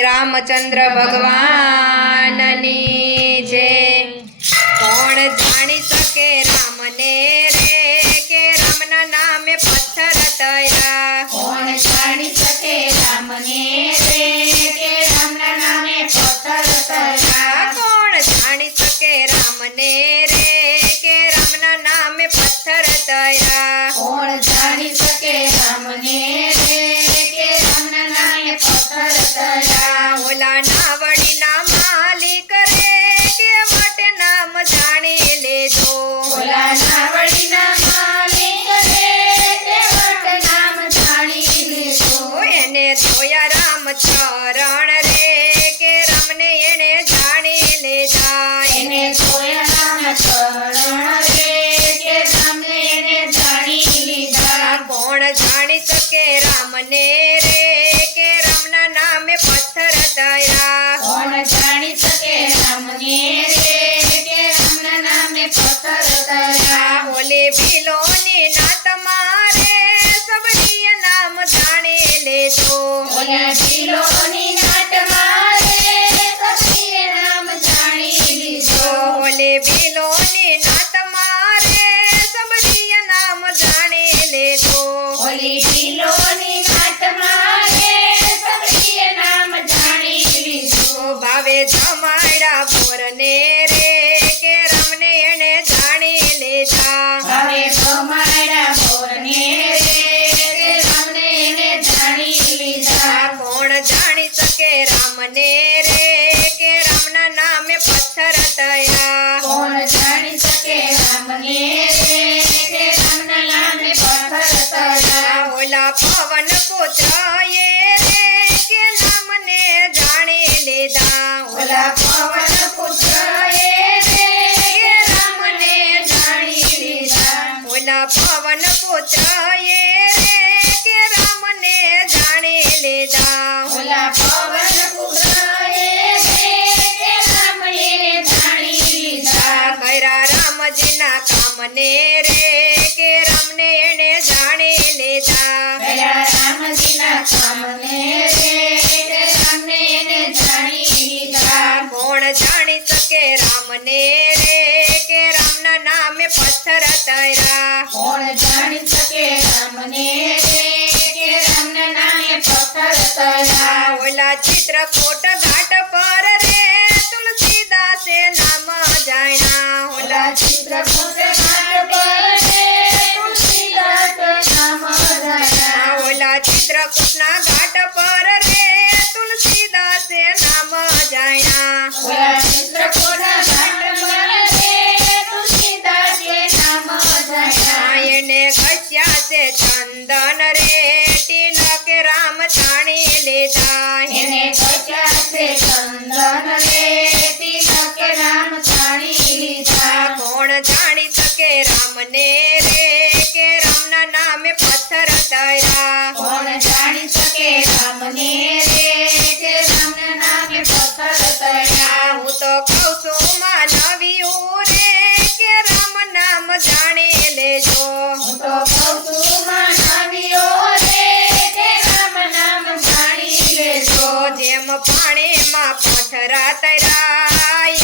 रामचंद्र भगवाननी जय। कौन जानी सके राम ने रे के रामना नामे पत्थर तैरा। कौन जानी सके राम ने रे के रामना नामे पत्थर तैरा। कौन जानी सके राम ने रे के रामना नामे पत्थर तैरा। कौन जानी सके राम ने रे के रामना नामे पत्थर तैरा। ओला नावड़ी ना मालिक रे के वटे नाम जानी ले दो। ओला नावड़ी ना मालिक रे के वटे नाम जानी ले दो। एने धोया राम चरण रे के रामने एने जानी ले जा। एने धोया राम चरण रे के रामने एने जानी लीधा। कौन जानी सके राम ने रे के रामना नामे पत्थर तैरा। कौन जानी सके राम ने रे के रामना नामे पत्थर तैरा। ओले बिलोनी नात मारे सबरिय नाम जाने ले दो। ओला बिलोनी नाट मारे सबरिय नाम जानी लीधो। ओले बिलोनी नात मारे सबरिय नाम जाने ले दो। ओली बिलोनी नाट मारे सबरिय नाम जानी लीधो। भावे जमाड़ा बोरने रे के रामने एने जानी ले जा। હવે ભમાડા બોરને રે કે રામને એને જાણી લીધા। कौन जानी सके राम ने रे के रामना नामे पत्थर तैरा। કોણ જાણી શકે રામને રે કે રામના નામે પથ્થર તૈરા। ओला पवन पुत्र ये रे के नाम ने जाने लेदा। ઓલા પવન પુત્ર એ રે કે રામને જાણી લીધા। ओला पवन पुत्र ये रे के राम ने जाने लेदा। ઓલા પવન પુત્ર એ રે કે રામ એને જાણી લીધા। कैरा राम जी ना काम ने रे के राम ने एने जाने लेदा। કયા રામજીના કામને રે કે રામને એને જાણી લીધા। कौन जानी सके राम ने रे के रामना नामे पत्थर तैरा। કોણ જાણી શકે રામને રે કે રામના નામે પથ્થર તૈરા। ओला चित्रकूट घाट पर रे तुलसीदासे नाम जायना। ઓલા ચિત્રકૂટ ઘાટ પર રે તુલસીદાસ નામ જાયા। ओला चित्रकूट ना घाट पर रे तुलसीदासे नाम जायना। ઓલા ચિત્રકૂટ ઘાટ પર રે તુલસીદાસે નામ જાયા। एने घस्या से चंदन रे तिलक राम जानी लेदा। એને કચ્યા છે ચંદન રે તિલક રામ જાણી લીધા। कौन जानी सके राम ने रे के रामना नामे पत्थर तैरा। કોણ જાણી શકે રામને રે કે રામના નામે પથ્થર તૈરા। હું તો કહું છું માનવીઓ રે કે રામ નામ જાણી લેજો। હું તો કહું છું માનવીઓ રે કે રામ નામ જાણી લેજો। જેમ પાણીમાં પથરા તૈરા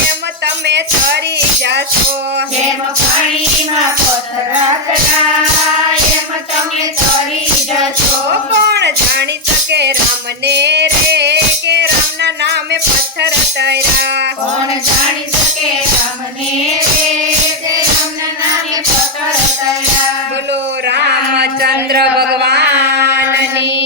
એમ તમે તરી જાશો। જેમ પાણીમાં પથરા તરા એમ તમે તરી જશો। કોણ જાણી સકે રામ ને રે કે રામના નામે પથ્થર તૈરા। કોણ જાણી શકે રામને રે કે રામના નામે પથ્થર તૈરા। બોલો રામચંદ્ર ભગવાનની